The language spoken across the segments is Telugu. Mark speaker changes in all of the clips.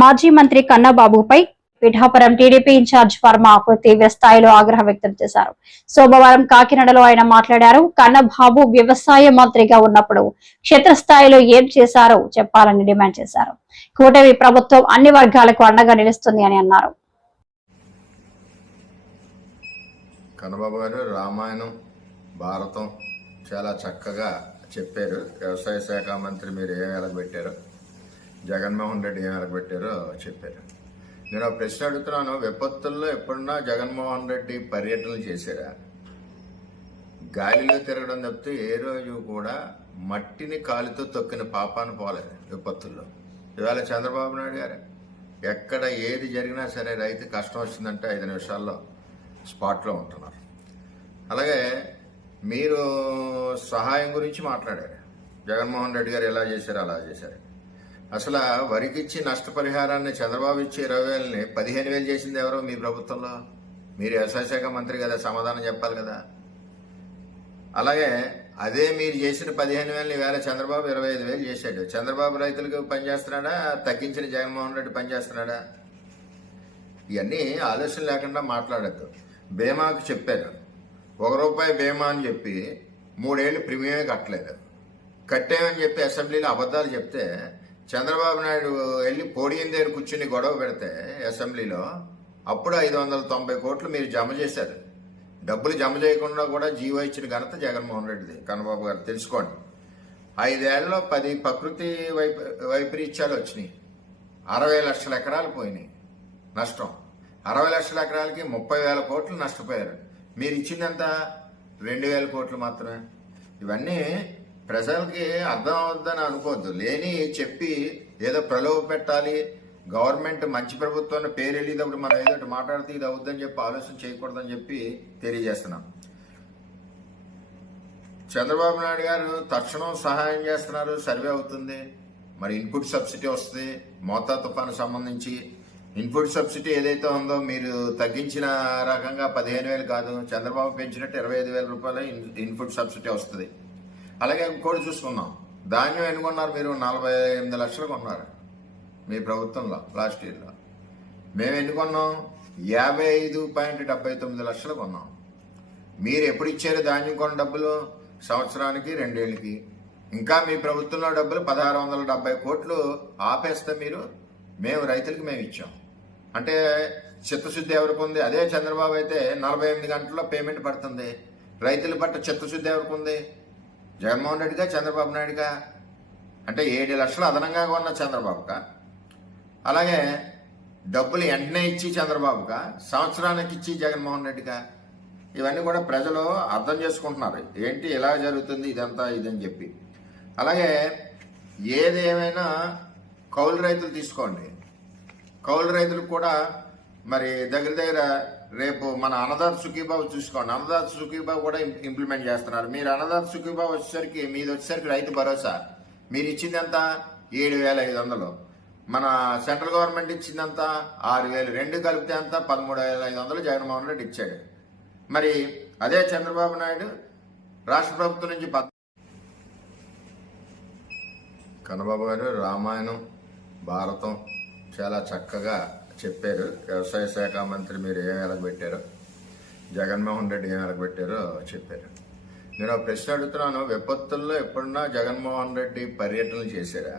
Speaker 1: మాజీ మంత్రి కన్నబాబుపై పిఠాపురం టీడీపీ ఇన్ఛార్జ్ వర్మకు తీవ్ర స్థాయిలో ఆగ్రహం వ్యక్తం చేశారు. సోమవారం కాకినాడలో ఆయన మాట్లాడారు. కన్నబాబు వ్యవసాయ మంత్రిగా ఉన్నప్పుడు క్షేత్రస్థాయిలో ఏం చేశారో చెప్పాలని డిమాండ్ చేశారు. కూటమి ప్రభుత్వం అన్ని వర్గాలకు అండగా నిలుస్తుంది అని అన్నారు.
Speaker 2: కన్నబాబు గారు రామాయణం భారతం చాలా చక్కగా చెప్పారు. వ్యవసాయ శాఖ మంత్రి మీరు ఏం ఎలగబెట్టారో జగన్మోహన్ రెడ్డి ఏం ఎలగబెట్టారో చెప్పారు. నేను ఒక ప్రశ్న అడుగుతున్నాను. విపత్తుల్లో ఎప్పుడన్నా జగన్మోహన్ రెడ్డి పర్యటనలు చేశారా? గాలిలో తిరగడం తప్పితే ఏ రోజు కూడా మట్టిని కాలితో తొక్కిన పాపాను పోలేదు విపత్తుల్లో. ఇవాళ చంద్రబాబు నాయుడు గారు ఎక్కడ ఏది జరిగినా సరే రైతు కష్టం వచ్చిందంటే ఐదు నిమిషాల్లో స్పాట్లో ఉంటున్నారు. అలాగే మీరు సహాయం గురించి మాట్లాడారు. జగన్మోహన్ రెడ్డి గారు ఎలా చేశారు అలా చేశారు. అసలు వరికి ఇచ్చి నష్టపరిహారాన్ని చంద్రబాబు ఇచ్చి ఇరవై వేలని పదిహేను వేలు చేసింది ఎవరో మీ ప్రభుత్వంలో? మీరు వ్యవసాయ శాఖ మంత్రి కదా సమాధానం చెప్పాలి కదా. అలాగే అదే మీరు చేసిన పదిహేను వేలని వేల చంద్రబాబు ఇరవై ఐదు వేలు చేశాడు. చంద్రబాబు రైతులకు పనిచేస్తున్నాడా తగ్గించిన జగన్మోహన్ రెడ్డి పనిచేస్తున్నాడా ఇవన్నీ ఆలోచన లేకుండా మాట్లాడద్దు. బీమాకు చెప్పారు. ఒక రూపాయి బీమా అని చెప్పి మూడేళ్ళు ప్రీమియమే కట్టలేదు. కట్టామని చెప్పి అసెంబ్లీలో అబద్ధాలు చెప్తే చంద్రబాబు నాయుడు వెళ్ళి పోడియం దగ్గర కూర్చుని గొడవ పెడితే అసెంబ్లీలో అప్పుడు ఐదు వందల తొంభై కోట్లు మీరు జమ చేశారు. డబ్బులు జమ చేయకుండా కూడా జీవో ఇచ్చిన ఘనత జగన్మోహన్ రెడ్డిది కన్నబాబు గారు తెలుసుకోండి. ఐదేళ్ళలో పది ప్రకృతి వైప వైపరీత్యాలు వచ్చినాయి. అరవై లక్షల ఎకరాలు పోయినాయి. నష్టం. అరవై లక్షల ఎకరాలకి ముప్పై వేల కోట్లు నష్టపోయారు. మీరు ఇచ్చిందంతా రెండు వేల కోట్లు మాత్రమే. ఇవన్నీ ప్రజలకి అర్థం అవుద్దని అనుకోవద్దు. లేని చెప్పి ఏదో ప్రలోభ పెట్టాలి. గవర్నమెంట్ మంచి ప్రభుత్వం పేరు వెళ్ళేటప్పుడు మనం ఏదో మాట్లాడితే ఇది అవుద్దని చెప్పి ఆలోచన చేయకూడదని చెప్పి తెలియజేస్తున్నాం. చంద్రబాబు నాయుడు గారు తక్షణం సహాయం చేస్తున్నారు. సర్వే అవుతుంది. మరి ఇన్పుట్ సబ్సిడీ వస్తుంది. మోతా తుఫాను సంబంధించి ఇన్పుట్ సబ్సిడీ ఏదైతే ఉందో మీరు తగ్గించిన రకంగా పదిహేను వేలు కాదు. చంద్రబాబు పెంచినట్టు ఇరవై ఐదు వేల రూపాయలు ఇన్- ఇన్పుట్ సబ్సిడీ వస్తుంది. అలాగే ఇంకోటి చూసుకుందాం. ధాన్యం ఎన్ని కొన్నారు మీరు? నలభై ఎనిమిది లక్షలు కొన్నారు మీ ప్రభుత్వంలో లాస్ట్ ఇయర్లో మేము ఎన్ని కొన్నాం? యాభై ఐదు పాయింట్ డెబ్బై తొమ్మిది లక్షలు కొన్నాం. మీరు ఎప్పుడు ఇచ్చారు ధాన్యం కొన్న డబ్బులు? సంవత్సరానికి రెండేళ్ళకి. ఇంకా మీ ప్రభుత్వంలో డబ్బులు పదహారు వందల డెబ్బై కోట్లు ఆపేస్తే మీరు మేము రైతులకి మేము ఇచ్చాం. అంటే చిత్తశుద్ధి ఎవరికి ఉంది? అదే చంద్రబాబు అయితే నలభై ఎనిమిది గంటల్లో పేమెంట్ పడుతుంది. రైతుల పట్ల చిత్తశుద్ధి ఎవరికి ఉంది? జగన్మోహన్ రెడ్డిగా చంద్రబాబు నాయుడుగా అంటే ఏడు లక్షలు అదనంగా కొన్న చంద్రబాబుగా అలాగే డబ్బులు వెంటనే ఇచ్చి చంద్రబాబుగా సంవత్సరానికి ఇచ్చి జగన్మోహన్ రెడ్డిగా ఇవన్నీ కూడా ప్రజలు అర్థం చేసుకుంటున్నారు. ఏంటి ఇలా జరుగుతుంది ఇదంతా ఇదని చెప్పి. అలాగే ఏది ఏమైనా కౌలు రైతులు తీసుకోండి. కౌలు రైతులకు కూడా మరి దగ్గర దగ్గర రేపు మన అన్నదాత సుఖీబాబు చూసుకోండి. అన్నదాత సుఖీబాబు కూడా ఇంప్లిమెంట్ చేస్తున్నారు. మీరు అన్నదాత సుఖీబాబు వచ్చేసరికి మీది వచ్చేసరికి రైతు భరోసా. మీరు ఇచ్చింది ఎంత ఏడు వేల ఐదు వందలు. మన సెంట్రల్ గవర్నమెంట్ ఇచ్చిందంత ఆరు వేలు రెండు కలిపితే అంతా పదమూడు వేల ఐదు వందలు జగన్మోహన్ రెడ్డి ఇచ్చాడు. మరి అదే చంద్రబాబు నాయుడు రాష్ట్ర ప్రభుత్వం నుంచి పద్ కన్నబాబు గారు రామాయణం భారతం చాలా చక్కగా చెప్పారు. వ్యవసాయ శాఖ మంత్రి మీరు ఏం ఎలగబెట్టారో జగన్మోహన్ రెడ్డి ఏం ఎలగబెట్టారో చెప్పారు. నేను ఒక ప్రశ్న అడుగుతున్నాను. విపత్తుల్లో ఎప్పుడన్నా జగన్మోహన్ రెడ్డి పర్యటనలు చేశారా?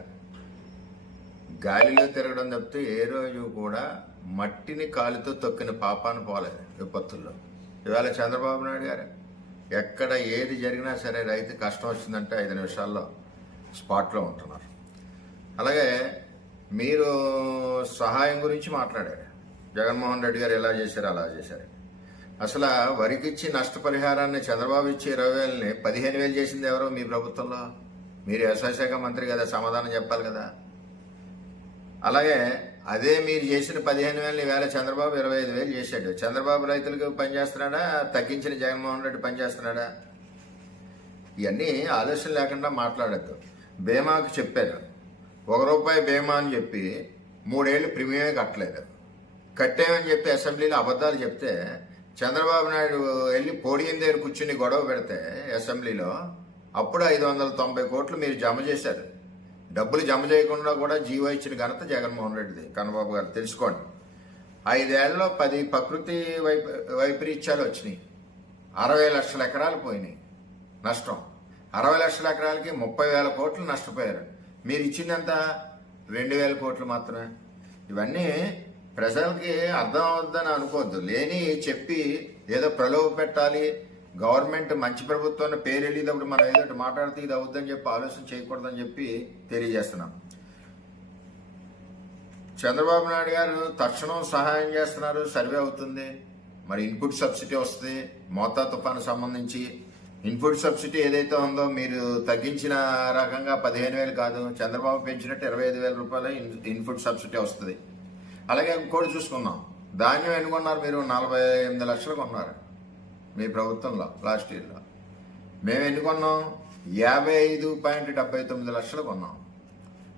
Speaker 2: గాలిలో తిరగడం తప్పితే ఏ రోజు కూడా మట్టిని కాలితో తొక్కిన పాపాను పోలేదు విపత్తుల్లో. ఇవాళ చంద్రబాబు నాయుడు గారు ఎక్కడ ఏది జరిగినా సరే రైతు కష్టం వచ్చిందంటే ఐదు నిమిషాల్లో స్పాట్లో ఉంటున్నారు. అలాగే మీరు సహాయం గురించి మాట్లాడారు. జగన్మోహన్ రెడ్డి గారు ఎలా చేశారు అలా చేశారు. అసలు వరికిచ్చి నష్టపరిహారాన్ని చంద్రబాబు ఇచ్చి ఇరవై వేలని పదిహేను వేలు చేసింది ఎవరో మీ ప్రభుత్వంలో? మీరు వ్యవసాయ శాఖ మంత్రి కదా సమాధానం చెప్పాలి కదా. అలాగే అదే మీరు చేసిన పదిహేను వేలని వేల చంద్రబాబు ఇరవై ఐదు వేలు చేశాడు. చంద్రబాబు రైతులకు పనిచేస్తున్నాడా తగ్గించిన జగన్మోహన్ రెడ్డి పనిచేస్తున్నాడా ఇవన్నీ ఆలోచన లేకుండా మాట్లాడద్దు. బీమాకు చెప్పారు ఒక రూపాయి బీమా అని చెప్పి మూడేళ్ళు ప్రీమియమే కట్టలేదు. కట్టామని చెప్పి అసెంబ్లీలో అబద్ధాలు చెప్తే చంద్రబాబు నాయుడు వెళ్ళి పోడియం దగ్గర కూర్చుని గొడవ పెడితే అసెంబ్లీలో అప్పుడు ఐదు వందల తొంభై కోట్లు మీరు జమ చేశారు. డబ్బులు జమ చేయకుండా కూడా జీవో ఇచ్చిన ఘనత జగన్మోహన్ రెడ్డిది. కన్నబాబు గారు తెలుసుకోండి. ఐదేళ్ళలో పది ప్రకృతి వైప వైపరీత్యాలు వచ్చినాయి. అరవై లక్షల ఎకరాలు పోయినాయి. నష్టం. అరవై లక్షల ఎకరాలకి ముప్పై వేల కోట్లు నష్టపోయారు. మీరు ఇచ్చిందంత రెండు వేల కోట్లు మాత్రమే. ఇవన్నీ ప్రజలకి అర్థం అవుద్దని అనుకోవద్దు. లేని చెప్పి ఏదో ప్రలోభ పెట్టాలి. గవర్నమెంట్ మంచి ప్రభుత్వం పేరు వెళ్ళేటప్పుడు మనం ఏదో మాట్లాడితే ఇది అవుద్దని చెప్పి ఆలోచన చేయకూడదని చెప్పి తెలియజేస్తున్నాం. చంద్రబాబు నాయుడు గారు తక్షణం సహాయం చేస్తున్నారు. సర్వే అవుతుంది. మరి ఇన్పుట్ సబ్సిడీ వస్తుంది. మోతా తుఫాను సంబంధించి ఇన్పుట్ సబ్సిడీ ఏదైతే ఉందో మీరు తగ్గించిన రకంగా పదిహేను వేలు కాదు చంద్రబాబు పెంచినట్టు ఇరవై ఐదు వేల రూపాయలు ఇన్పుట్ సబ్సిడీ వస్తుంది. అలాగే ఇంకోటి చూసుకుందాం. ధాన్యం ఎన్ని కొన్నారు మీరు? నలభై ఎనిమిది లక్షలు కొన్నారు మీ ప్రభుత్వంలో లాస్ట్ ఇయర్లో. మేము ఎన్ని కొన్నాం? యాభై ఐదు పాయింట్ డెబ్బై తొమ్మిది లక్షలు కొన్నాం.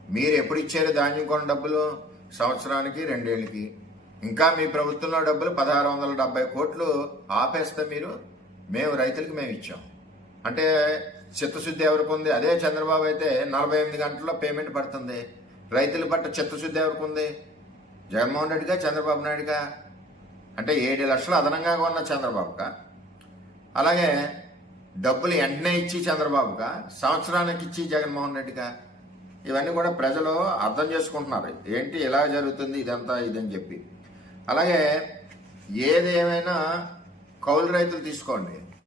Speaker 2: మీరు ఎప్పుడు ఇచ్చారు ధాన్యం కొన్న డబ్బులు? సంవత్సరానికి రెండేళ్ళకి. ఇంకా మీ ప్రభుత్వంలో డబ్బులు పదహారు వందల డెబ్బై కోట్లు ఆపేస్తే మీరు మేము రైతులకి మేము ఇచ్చాం. అంటే చిత్తశుద్ధి ఎవరికి ఉంది అదే చంద్రబాబు అయితే నలభై ఎనిమిది గంటల్లో పేమెంట్ పడుతుంది. రైతుల పట్ల చిత్తశుద్ధి ఎవరికి ఉంది జగన్మోహన్ రెడ్డిగా చంద్రబాబు నాయుడుగా అంటే ఏడు లక్షలు అదనంగా కొన్న చంద్రబాబుగా అలాగే డబ్బులు వెంటనే ఇచ్చి చంద్రబాబుగా సంవత్సరానికి ఇచ్చి జగన్మోహన్ రెడ్డిగా ఇవన్నీ కూడా ప్రజలు అర్థం చేసుకుంటున్నారు. ఏంటి ఇలా జరుగుతుంది ఇదంతా ఇదని చెప్పి. అలాగే ఏది ఏమైనా కౌలు రైతులు తీసుకోండి.